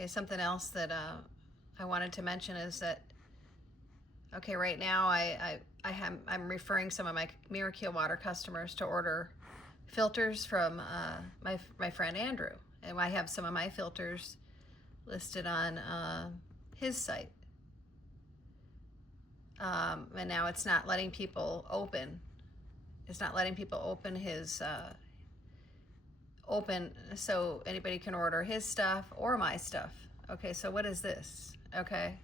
Okay, something else that I wanted to mention is that, okay, right now I'm referring some of my Miracle Water customers to order filters from my friend Andrew, and I have some of my filters listed on his site. And now it's not letting people open. It's not letting people open his open so anybody can order his stuff or my stuff. Okay, so what is this? Okay,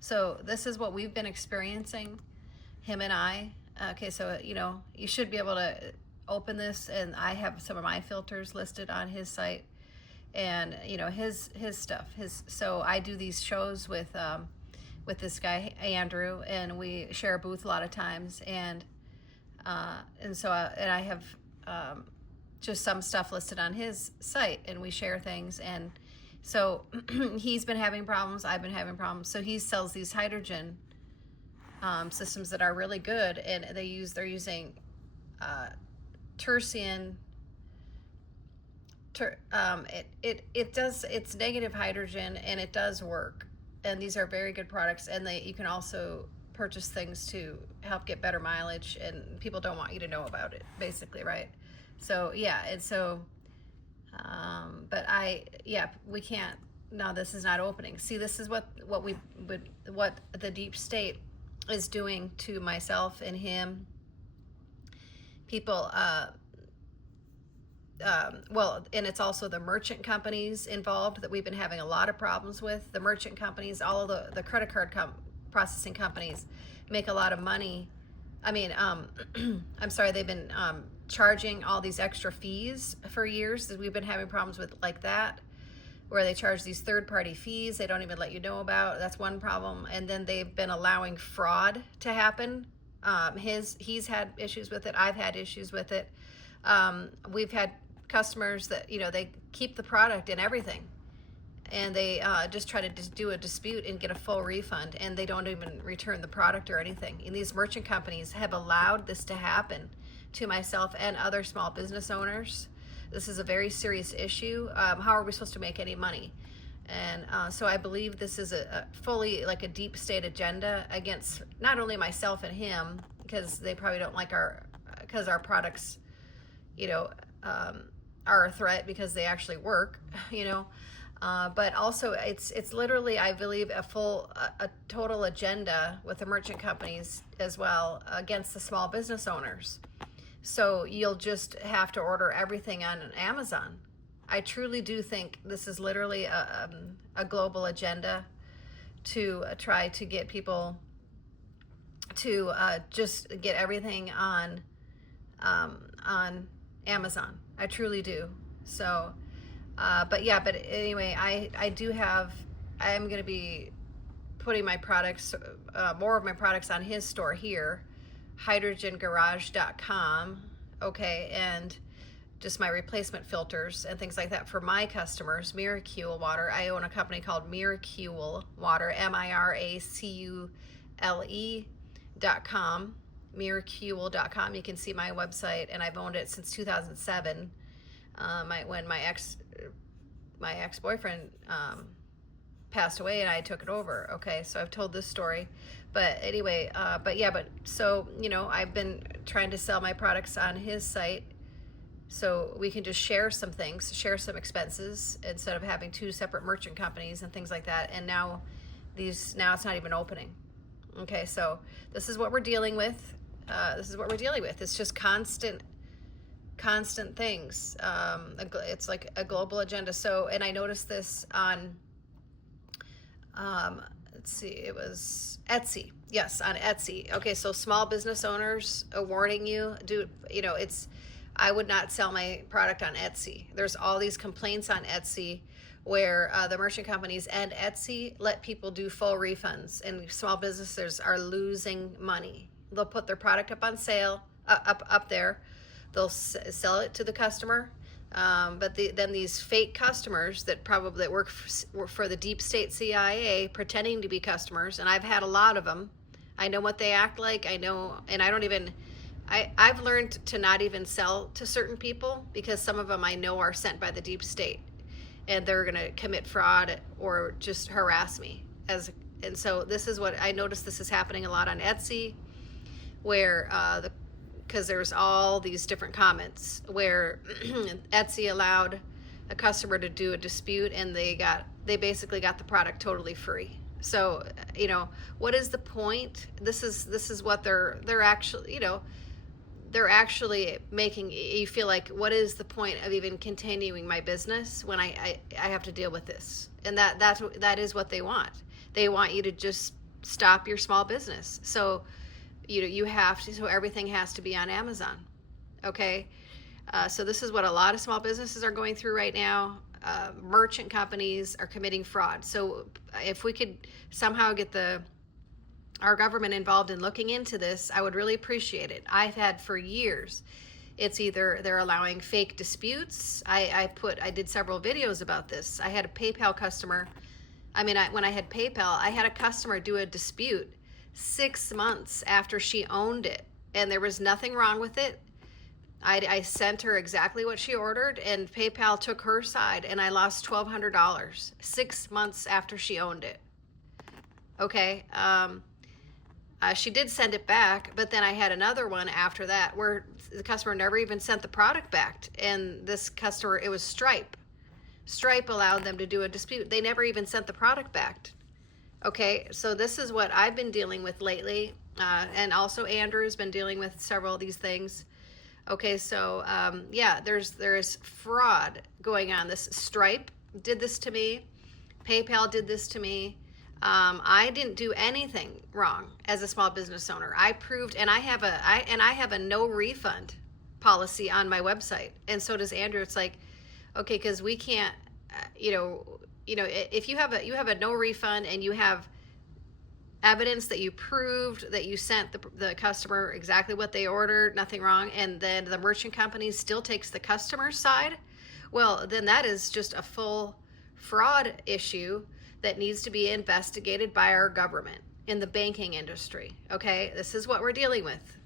so this is what we've been experiencing, him and I. Okay, so you should be able to open this, and I have some of my filters listed on his site, and his stuff. So I do these shows with this guy Andrew, and we share a booth a lot of times, and so I have just some stuff listed on his site, and we share things. And so he's been having problems, I've been having problems. So he sells these hydrogen systems that are really good, and they're using tertian. It's negative hydrogen, and it does work. And these are very good products, and you can also purchase things to help get better mileage, and people don't want you to know about it, basically, right? So yeah, and so but we can't. No, this is not opening. See, this is what the deep state is doing to myself and him. People and it's also the merchant companies involved that we've been having a lot of problems with. The merchant companies, all of the credit card processing companies make a lot of money. I mean, I'm sorry, they've been charging all these extra fees for years. We've been having problems with like that, where they charge these third-party fees they don't even let you know about. That's one problem. And then they've been allowing fraud to happen. He's had issues with it. I've had issues with it. We've had customers that they keep the product and everything, and they just try to do a dispute and get a full refund, and they don't even return the product or anything. And these merchant companies have allowed this to happen to myself and other small business owners. This is a very serious issue. How are we supposed to make any money? And so I believe this is a fully like a deep state agenda against not only myself and him, because they probably don't like our products are a threat because they actually work, but also it's literally, I believe, a total agenda with the merchant companies as well against the small business owners. So you'll just have to order everything on Amazon. I truly do think this is literally a global agenda to try to get people to just get everything on Amazon. I truly do. So, but anyway, I am going to be putting my products, more of my products on his store here, hydrogengarage.com. Okay. And just my replacement filters and things like that for my customers. Miracle Water. I own a company called Miracle Water, MIRACULE.com. Miracule.com. You can see my website, and I've owned it since 2007. When my ex-boyfriend passed away, and I took it over. Okay, so I've told this story, but anyway, so I've been trying to sell my products on his site, so we can just share some things, share some expenses instead of having two separate merchant companies and things like that. And now it's not even opening. Okay, so this is what we're dealing with. It's just constant things. It's like a global agenda. So, and I noticed this on, let's see, it was Etsy. Yes, on Etsy. Okay, so small business owners are warning you, I would not sell my product on Etsy. There's all these complaints on Etsy where the merchant companies and Etsy let people do full refunds, and small businesses are losing money. They'll put their product up on sale, up there. They'll sell it to the customer, but then these fake customers that work for the deep state CIA, pretending to be customers, and I've had a lot of them. I know what they act like. I know, and I've learned to not even sell to certain people because some of them I know are sent by the deep state. and they're going to commit fraud or just harass me. And so this is what I noticed. This is happening a lot on Etsy, where because there's all these different comments where Etsy allowed a customer to do a dispute, and they basically got the product totally free. So, what is the point? This is what they're actually, they're actually making you feel like, what is the point of even continuing my business when I have to deal with this? And that is what they want. They want you to just stop your small business. So you have to, so everything has to be on Amazon. Okay. So this is what a lot of small businesses are going through right now. Merchant companies are committing fraud. So if we could somehow get our government involved in looking into this, I would really appreciate it. I've had for years, it's either they're allowing fake disputes. I did several videos about this. I had a PayPal customer. When I had PayPal, I had a customer do a dispute 6 months after she owned it, and there was nothing wrong with it. I sent her exactly what she ordered, and PayPal took her side, and I lost $1,200 6 months after she owned it. Okay. She did send it back, but then I had another one after that where the customer never even sent the product back. And this customer, it was Stripe. Stripe allowed them to do a dispute. They never even sent the product back. Okay, so this is what I've been dealing with lately. And also Andrew's been dealing with several of these things. Okay, so there's fraud going on. This Stripe did this to me. PayPal did this to me. I didn't do anything wrong as a small business owner. I proved, and I have a no refund policy on my website, and so does Andrew. It's like, okay, because we can't, if you have a no refund and you have evidence that you proved that you sent the customer exactly what they ordered, nothing wrong, and then the merchant company still takes the customer's side, well, then that is just a full fraud issue that needs to be investigated by our government in the banking industry. Okay, this is what we're dealing with.